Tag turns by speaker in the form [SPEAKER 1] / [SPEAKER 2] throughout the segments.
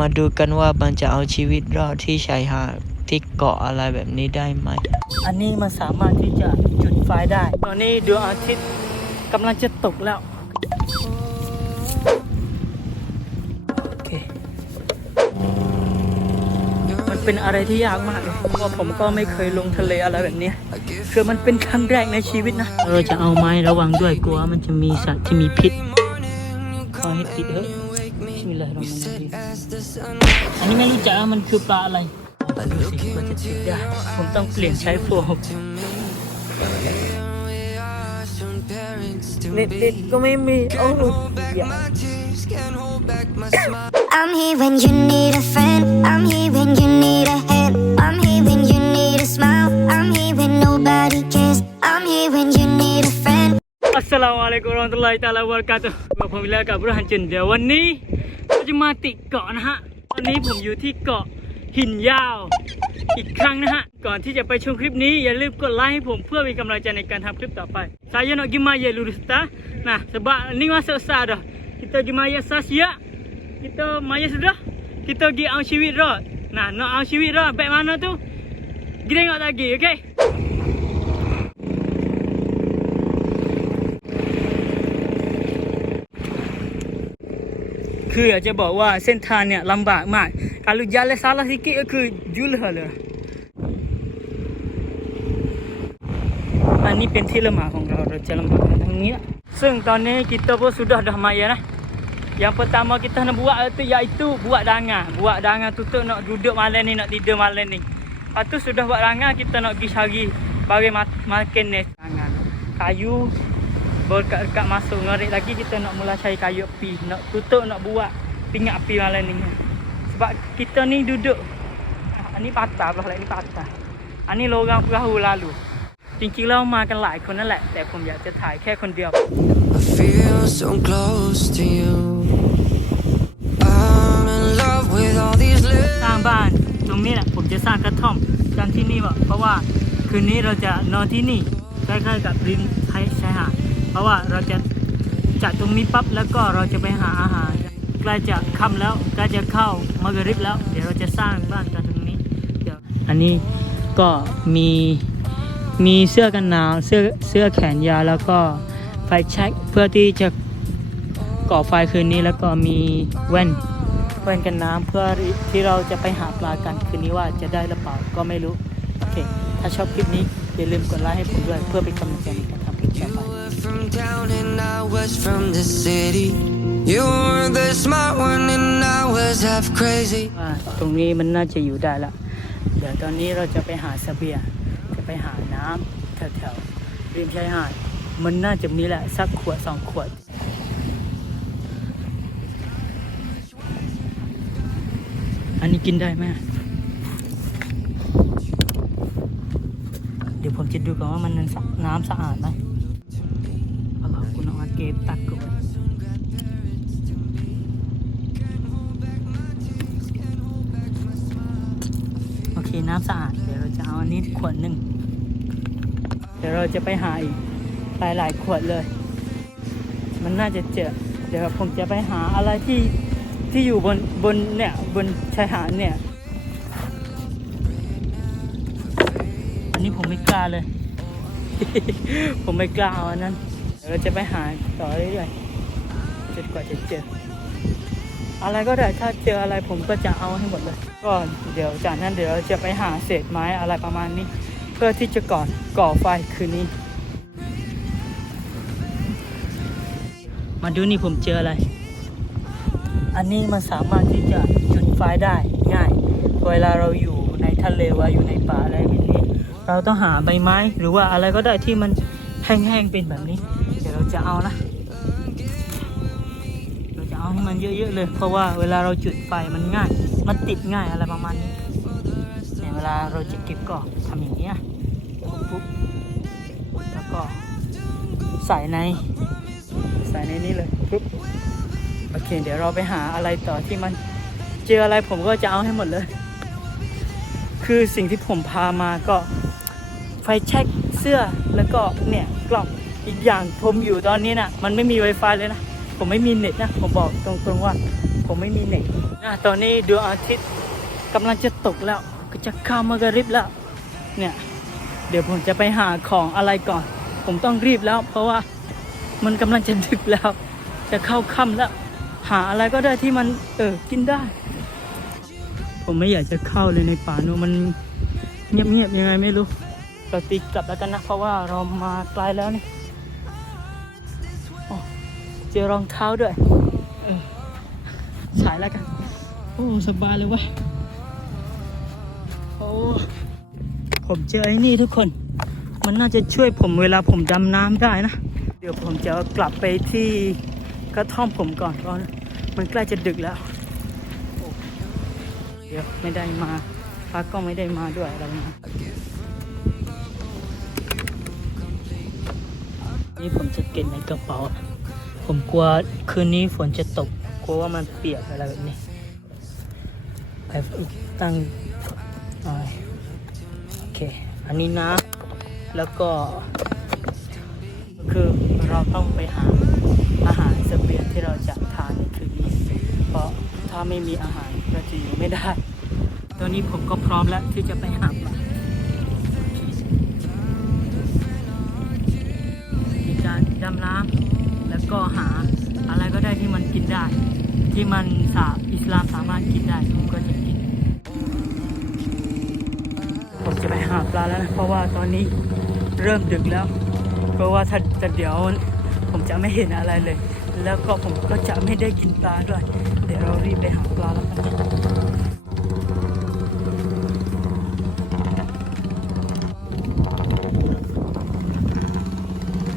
[SPEAKER 1] มาดูกันว่ามันจะเอาชีวิตรอดที่ชายหาดที่เกาะอะไรแบบนี้ได้ไหม
[SPEAKER 2] อันนี้มันสามารถที่จะจุดไฟได้ ตอนนี้ดวงอาทิตย์กำลังจะตกแล้ว โอเค มันเป็นอะไรที่ยากมากเลยเพราะว่าผมก็ไม่เคยลงทะเลอะไรแบบเนี้ยคือมันเป็นครั้งแรกในชีวิตนะ เราจะเอาไม้ระวังด้วยกลัวมันจะมีสัตว์ที่มีพิษขอให้ติดเถอะ มีอะไรเรามันดีอันนี้ไม่รู้จักว่ามันคือปลาอะไรดูสิว่าจะติดได้ผมต้องเปลี่ยนใช้โฟมเน็ตเน็ตก็ไม่มีโอ้โหอย่า
[SPEAKER 3] I'm here when you need a friend. I'm here when you need a hand. I'm here when you need a smile. I'm here when nobody cares. I'm here when you need a friend.
[SPEAKER 2] อัสสลามุอะลัยกุมวะเราะห์มะตุลลอฮิตะอาลาวะบะเราะกาตุฮ์กับผมวิลากับบุรหันจินเดี๋ยววันนี้เรา จะมาติดเกาะนะฮะ ตอนนี้ผมอยู่ที่เกาะหินยาว อีกครั้งนะฮะ ก่อนที่จะไปชมคลิปนี้อย่าลืมกดไลค์ให้ผมเพื่อเป็นกำลังใจในการทำคลิปต่อไป Saya nak pergi maya lurus ta. Nah, sebab ni masa besar dah. Kita pergi maya sasia. Kita maya sudah. Kita pergi au ชีวิตรอด Nah, nak au ชีวิตรอด baik mana tu? Kita tengok lagi, okey? คืออยากจะบอกว่าเส้นทางเนี่ยลำบากมาก kalau jalan salah sikit ก็คือยุ่ลเลยอันนี้เป็นที่ละหมาดของเราเราจะละหมาดกันทางนี้นะซึ่งตอนนี้ kita pun sudah dah maya nah. Yang pertama kita nak buat itu iaitu buat dangar. Buat dangar tutup nak duduk malam ni, nak tidur malam ni. Lepas tu sudah buat dangar, kita nak pergi cari barang ma- makan ni. Dangar. Kayu, baru dekat-dekat masuk ngarik lagi kita nak mula cari kayu api. Nak tutup, nak buat pingat api malam ni. Sebab kita ni duduk. Ah, Ni patah pula, ni patah. Ah, ni lorang perahu lalu. จริงๆแล้วมากันหลายคนนั่นแหละ แต่ผมอยากจะถ่ายแค่คนเดียว
[SPEAKER 4] I feel so close to you. I'm in love with all these
[SPEAKER 2] สร้างบ้านตรงนี้แหละผมจะสร้างกระท่อมกันที่นี่ว่ะเพราะว่าคืนนี้เราจะนอนที่นี่ใกล้ๆกับริมชายชายหาด เพราะว่าเราจะจัดตรงนี้ปั๊บแล้วก็เราจะไปหาอาหารใกล้จะค่ำแล้วใกล้จะเข้ามากริบแล้ว เดี๋ยวเราจะสร้างบ้านกันตรงนี้เดี๋ยวอันนี้ก็มีมีเสื้อกันหนาวเสื้อเสื้อแขนยาวแล้วก็ไฟแช็กเพื่อที่จะก่อไฟคืนนี้แล้วก็มีแว่นเพื่นกันน้ำเพื่อที่เราจะไปหาปลากันคืนนี้ว่าจะได้หรือเปล่าก็ไม่รู้โอเคถ้าชอบคลิปนี้อย่าลืมกดไลค์ให้ผมด้วยเพื่อเป็นกำลังใจในการ
[SPEAKER 4] town and I was from the city. You were the smart one and I was half crazy.
[SPEAKER 2] ว่าตรงนี้มันน่าจะอยู่ได้ละ เดี๋ยวตอนนี้เราจะไปหาเสบียงจะไปหาน้ำแถวๆริมชายหาด มันน่าจะมีแหละสักขวดสองขวด อันนี้กินได้ไหมเดี๋ยวผมจะดูก่อนว่ามันน้ำสะอาดไหม เกตักก่อนโอเคน้ำสะอาด เดี๋ยวเราจะเอาอันนี้ขวดหนึ่ง เดี๋ยวเราจะไปหาอีกหลายหลายๆขวดเลย มันน่าจะเจอ เดี๋ยวผมจะไปหาอะไรที่ที่อยู่บนบนเนี่ยบนชายหาดเนี่ย อันนี้ผมไม่กล้าเลย ผมไม่กล้าเอาอันนั้น เดี๋ยวเราจะไปหาต่อเรื่อยๆจนกว่าจะเจอ อะไรก็ได้ถ้าเจออะไรผมก็จะเอาให้หมดเลย ก็เดี๋ยวจากนั้นเดี๋ยวเราจะไปหาเศษไม้อะไรประมาณนี้ เพื่อที่จะก่อก่อไฟคืนนี้ มาดูนี่ผมเจออะไร อันนี้มันสามารถที่จะจุดไฟได้ง่าย เวลาเราอยู่ในทะเลว่าอยู่ในป่าอะไรแบบนี้ เราต้องหาใบไม้หรือว่าอะไรก็ได้ที่มันแห้งๆเป็นแบบนี้ ยวเราจะเอานะเราจะเอาให้มันเยอะๆเลย เพราะว่าเวลาเราจุดไฟมันง่าย มันติดง่ายอะไรประมาณนี้เนี่ยเวลาเราจะเก็บก็ทำอย่างนี้ยปุ๊บแล้วก็ใส่ในใส่ในนี้เลยปุ๊บโอเค เดี๋ยวเราไปหาอะไรต่อที่มันเจออะไรผมก็จะเอาให้หมดเลย คือสิ่งที่ผมพามาก็ไฟแช็กเสื้อแล้วก็เนี่ยกล่อง อีกอย่างผมอยู่ตอนนี้นะ่ะมันไม่มี Wi-Fi เลยนะ ผมไม่มีเน็ตนะ ผมบอกตรงๆว่า ผมไม่มีเน็ตนะตอนนี้ดวงอาทิตย์กำลังจะตกแล้ว ก็จะเข้ามากริบแล้ว เนี่ย เดี๋ยวผมจะไปหาของอะไรก่อน ผมต้องรีบแล้ว เพราะว่ามันกำลังจะดึกแล้ว จะเข้าค่ำแล้ว หาอะไรก็ได้ที่มันเออกินได้ ผมไม่อยากจะเข้าเลยในป่านูมันเงียบๆยังไงไม่รู้เราตีกลับแล้วกันนะ เพราะว่าเรามาไกลแล้วนี่ เจอรองเท้าด้วยสายแล้วกัน โอ้สบายเลยเว้ยโอ้ผมเจอไอ้นี่ทุกคน มันน่าจะช่วยผมเวลาผมดำน้ำได้นะ เดี๋ยวผมจะกลับไปที่กระท่อมผมก่อนเพราะมันใกล้จะดึกแล้ว เดี๋ยวไม่ได้มาพักก็ไม่ได้มาด้วยอะไรนะนี่ผมจะเก็บในกระเป๋า ผมกลัวคืนนี้ฝนจะตก กลัวว่ามันเปียกอะไรแบบนี้ ไปตั้งอ่าโอเค อันนี้นะ แล้วก็ คือเราต้องไปหาอาหารสเสบียงที่เราจะทานในคืนนี้ เพราะถ้าไม่มีอาหารเราจะอยู่ไม่ได้ ตอนนี้ผมก็พร้อมแล้วที่จะไปหาปลามีการดำน้ำ แล้วก็หาอะไรก็ได้ที่มันกินได้ ที่มันสาอิสลามสามารถกินได้ผมก็จะกินผมจะไปหาปลาแล้วนะเพราะว่าตอนนี้เริ่มดึกแล้ว เพราะว่าถ้าจะเดี๋ยวผมจะไม่เห็นอะไรเลย แล้วก็ผมก็จะไม่ได้กินปลาด้วย เดี๋ยวเรารีบไปหาปลาแล้วกัน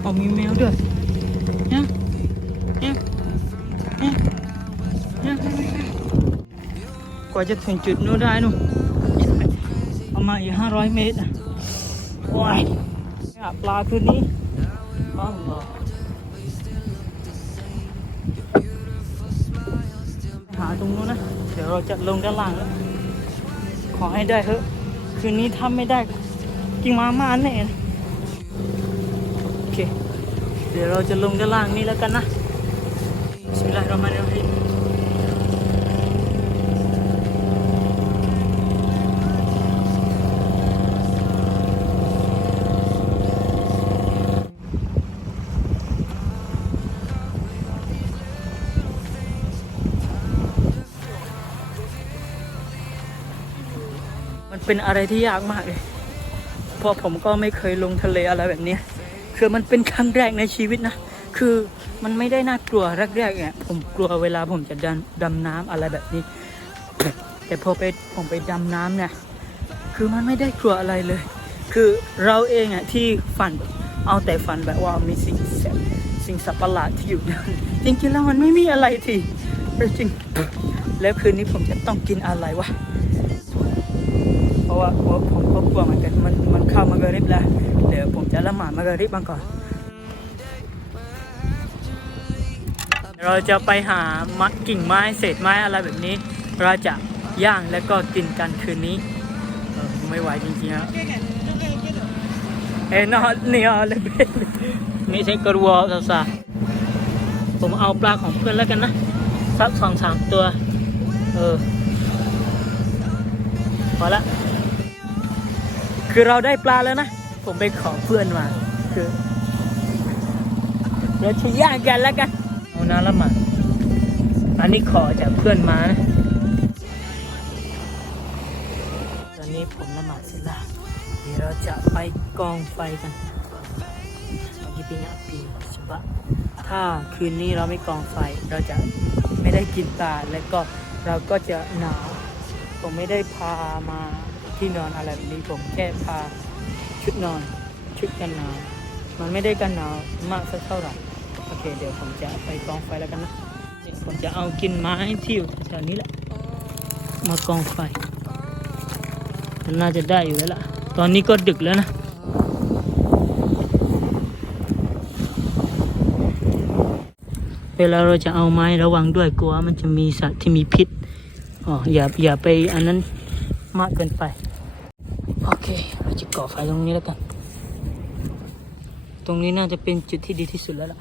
[SPEAKER 2] เอามีแมวด้วยเนี่ย ว่าจะถึงจุดนู้นได้นู่นประมาณอีกห้าร้อยเมตรว้ายปลาคืนนี้หรอหาตรงนู้นนะ เดี๋ยวเราจะลงด้านล่างแล้วขอให้ได้เถอะคืนนี้ถ้าไม่ได้กินมาม่าแน่เลยโอเค เดี๋ยวเราจะลงด้านล่างนี้แล้วกันนะบิสมิล มันเป็นอะไรที่ยากมากเลยเพราะผมก็ไม่เคยลงทะเลอะไรแบบนี้คือมันเป็นครั้งแรกในชีวิตนะ คือมันไม่ได้น่ากลัวแรกๆเนี่ยผมกลัวเวลาผมจะดำดำน้ำอะไรแบบนี้ แต่พอไปผมไปดำน้ำเนี่ยคือมันไม่ได้กลัวอะไรเลย คือเราเองอะที่ฝันเอาแต่ฝันแบบว่ามีสิ่งแสสิ่งสัตว์ประหลาดที่อยู่นั่นจริงๆแล้วมันไม่มีอะไรทีจริงแล้วคืนนี้ผมจะต้องกินอะไรวะ ราะว่าผมผมก็กลัวเหมือนกันมันมันเข้ามากริบแล้ว เดี๋ยวผมจะละหมาดมากริบมาก่อน เราจะไปหามัดกิ่งไม้เศษไม้อะไรแบบนี้ เราจะย่างแล้วก็กินกันคืนนี้เออไม่ไหวจริงๆแล้วเอ้ยนอนเนี่ยเลยไม่ใช่กระวัวซาซาผมเอาปลาของเพื่อนแล้วกันนะสักสองสามตัว เออ พอละ คือเราได้ปลาแล้วนะ ผมไปขอเพื่อนมา คือเดี๋ยวจะย่างกันแล้วกันเอาน้ำละหมาดอันนี้ขอจากเพื่อนมานะตอนนี้ผมละหมาดเสร็จแล้วเดี๋ยวเราจะไปกองไฟกันกิปิงอาปีใช่ปะถ้าคืนนี้เราไม่กองไฟเราจะไม่ได้กินปลาและก็เราก็จะหนาวผมไม่ได้พามา ที่นอนอะไรแบบนี้ผมแค่พาชุดนอนชุดกันหนาวมันไม่ได้กันหนาวมากสักเท่าไหร่โอเค เดี๋ยวผมจะไปกองไฟแล้วกันนะผมจะเอากินไม้ที่อยู่แถวนี้แหละมากองไฟมันน่าจะได้อยู่แล้วล่ะ ตอนนี้ก็ดึกแล้วนะเวลาเราจะเอาไม้ระวังด้วยกลัวมันจะมีสัตว์ที่มีพิษอ๋ออย่าอย่าไปอันนั้นมากเกินไป อไฟตรงนี้แล้วกัน ตรงนี้น่าจะเป็นจุดที่ดีที่สุดแล้วล่ะ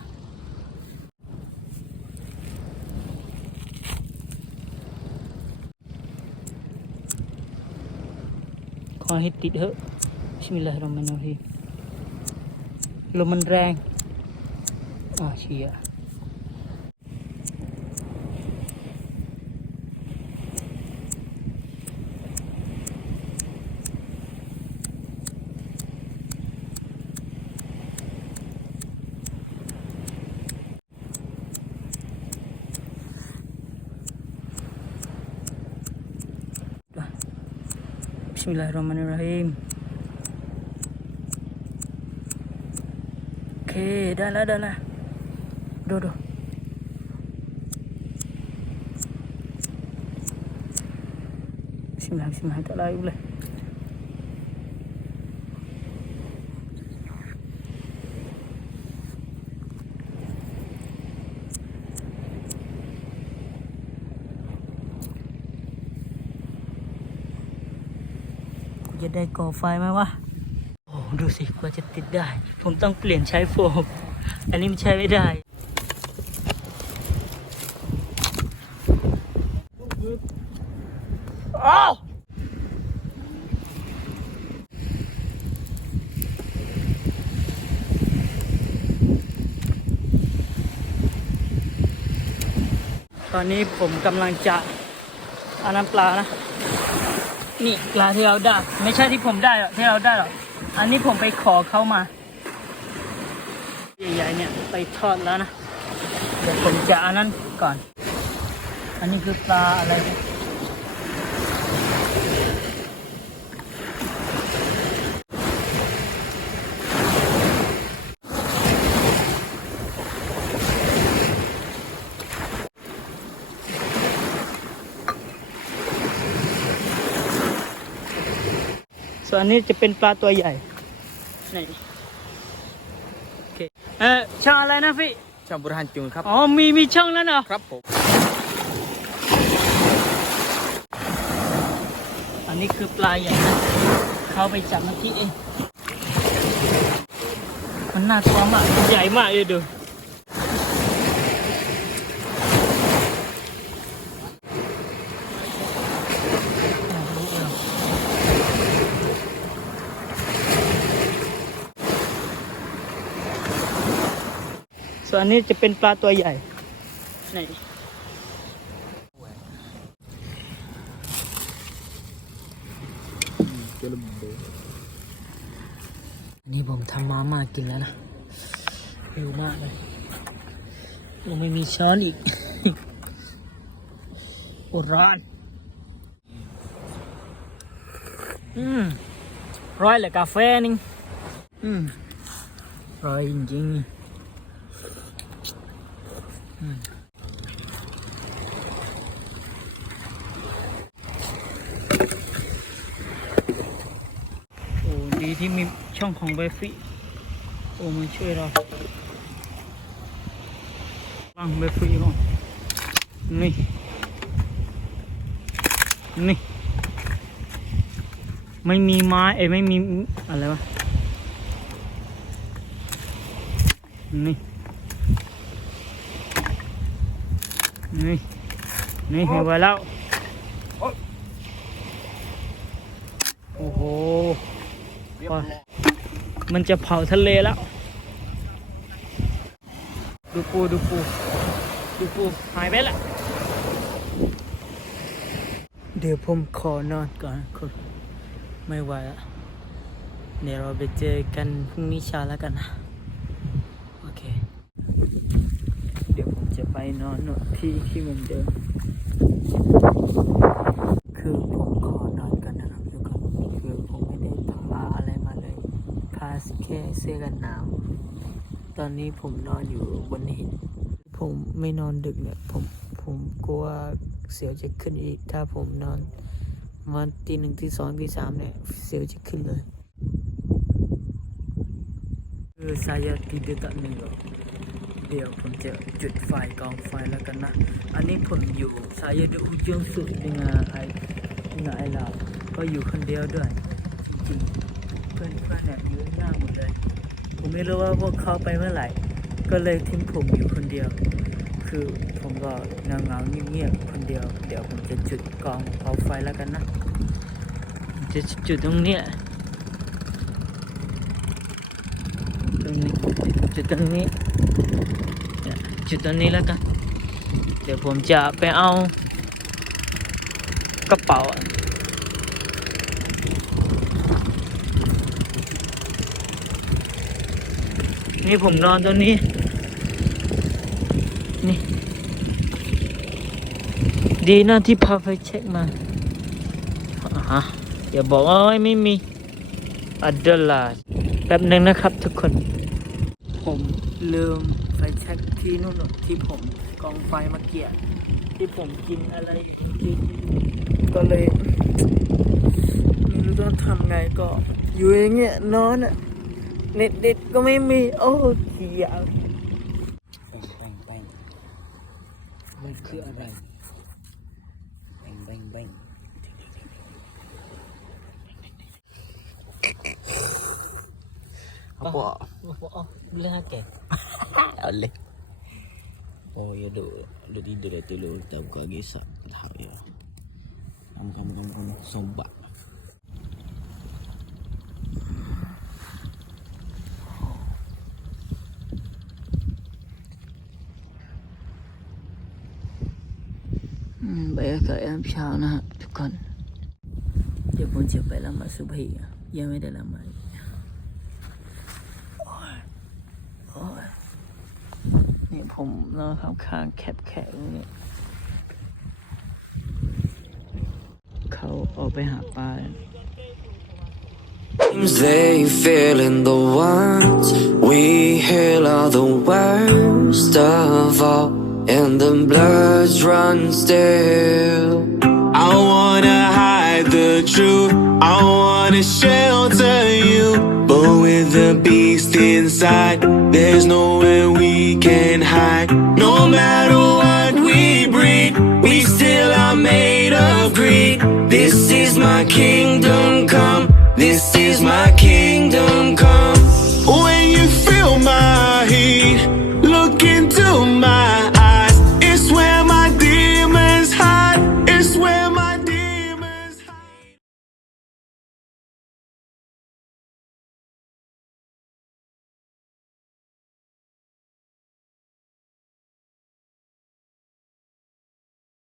[SPEAKER 2] ขอให้ติดเถอะชิมิลาฮิรรมานิรฮีมลมมันแรง อ่าเชีย Bismillahirrahmanirrahim. Okey, dah lah, dah lah. Duh, duh. Bismillah, bismillah. Tak lari boleh. ได้ก่อไฟไหมวะ โอ้ดูสิกว่าจะติดได้ ผมต้องเปลี่ยนใช้โฟม อันนี้มันใช้ไม่ได้อ้าวตอนนี้ผมกำลังจะเอาน้ำปลานะ นี่ปลาที่เราได้ ไม่ใช่ที่ผมได้หรอกที่เราได้หรอกอันนี้ผมไปขอเขามา ใหญ่ๆเนี่ยไปทอดแล้วนะ เดี๋ยวผมจะอันนั้นก่อน อันนี้คือปลาอะไรเนี่ย ส่วนอันนี้จะเป็นปลาตัวใหญ่นี่โอเคเออช่องอะไรนะพี่
[SPEAKER 5] ช่างบุรหันจุงครับ
[SPEAKER 2] อ๋อ มีมีช่องแล้วเหรอ
[SPEAKER 5] ครับผม
[SPEAKER 2] อันนี้คือปลาใหญ่นะเขาไปจับเมื่อกี้เอง มันน่าท้องมาก ใหญ่มากเลยดู วนอันนี้จะเป็นปลาตัวใหญ่นี่อันนี้ผมทำมาม่ากินแล้วนะหิวมากเลยยังไม่มีช้อนอีกโอดร้อน อืม ร้อยเลยกาแฟนึงอืม ร้อยจริงๆอืมโอ้ ดีที่มีช่องของเบฟฟี่โอ้มันช่วยเราวางเบฟฟี่ก่อนนี่ นี่ ไม่มีไม้เอ้ยไม่มีอะไรวะ นี่ นี่ นี่เห็นไว้แล้ว โอ้โหว่า มันจะเผาทะเลแล้ว ดูปูดูปูดูปูหายไปละ เดี๋ยวผมขอนอนก่อนคุณไม่ไหวละเดี๋ยวเราไปเจอกันพรุ่งนี้เช้าแล้วกันนะ โอเค เดี๋ยวผมจะไปนอนที่ที่เหมือนเดิม คือผมขอนอนกันนะครับทุกคนคือผมไม่ได้พาอะไรมาเลยพาแค่ เสื้อกันหนาว ตอนนี้ผมนอนอยู่บนหิน ผมไม่นอนดึกเนี่ย ผมผมกลัวเสียวจะขึ้นอีก ถ้าผมนอนวันตีหนึ่งตีสองตีสามเนี่ย เสียวจะขึ้นเลย คือ saya tidur tak nengok เดี๋ยวผมจะจุดไฟกองไฟแล้วกันนะ อันนี้ผมอยู่ saya di ujung sup dengan ai dengan ai lau ก็อยู่คนเดียวด้วยจริงๆ พื่อนเพื่อนเนี่ยอยู่ข้างหน้าหมดเลย ผมไม่รู้ว่าพวกเขาไปเมื่อไหร่ ก็เลยทิ้งผมอยู่คนเดียว คือผมก็เงาเงาเงียบๆคนเดียว เดี๋ยวผมจะจุดกองเผาไฟแล้วกันนะ
[SPEAKER 1] จะจุดตรงเนี้ยตรงนี้จุดตรงนี้จุดตรงนี้แล้วกันเดี๋ยวผมจะไปเอากระเป๋าอะ นี่ผมนอนตรงนี้ นี่ ดีนะที่พาไปเช็คมาฮะอย่าบอกว่าไม่มีอัดเดลาแป๊บหนึ่งนะครับทุกคน ผมลืมไฟแช็คที่นู่นที่ผมกองไฟมาเกียที่ผมกินอะไรกินก็เลยไม่รู้ต้องทำไงก็อยู่อย่างเงี้ยนอนอะ เน็ตเด็ดก็ไม่มี โอ้เขียว
[SPEAKER 5] แป้งแป้งแป้งมันคืออะไรแป้งแป้งแป้ง
[SPEAKER 1] apa boleh ke
[SPEAKER 5] Oleh Oh ya duk Duk tidur dah tidur Kita buka gesak Tahap ya Kamu kamu kamu kamu Sombak
[SPEAKER 1] ยามเช้านะฮะทุกคน เดี๋ยวผมจะไปละหมาดสุบฮียังไม่ได้ละหมาดนี่ยผมนอนข้างข้างแคบแข็งนี่เขาออกไปหาปลา
[SPEAKER 4] They feeling the ones we heal are the worst of all, and the blood runs still.
[SPEAKER 6] I wanna hide the truth. I wanna shelter you. But with the beast inside, there's nowhere we can hide. No matter what we breed, we still are made of greed. This is my kingdom come. This is my kingdom come.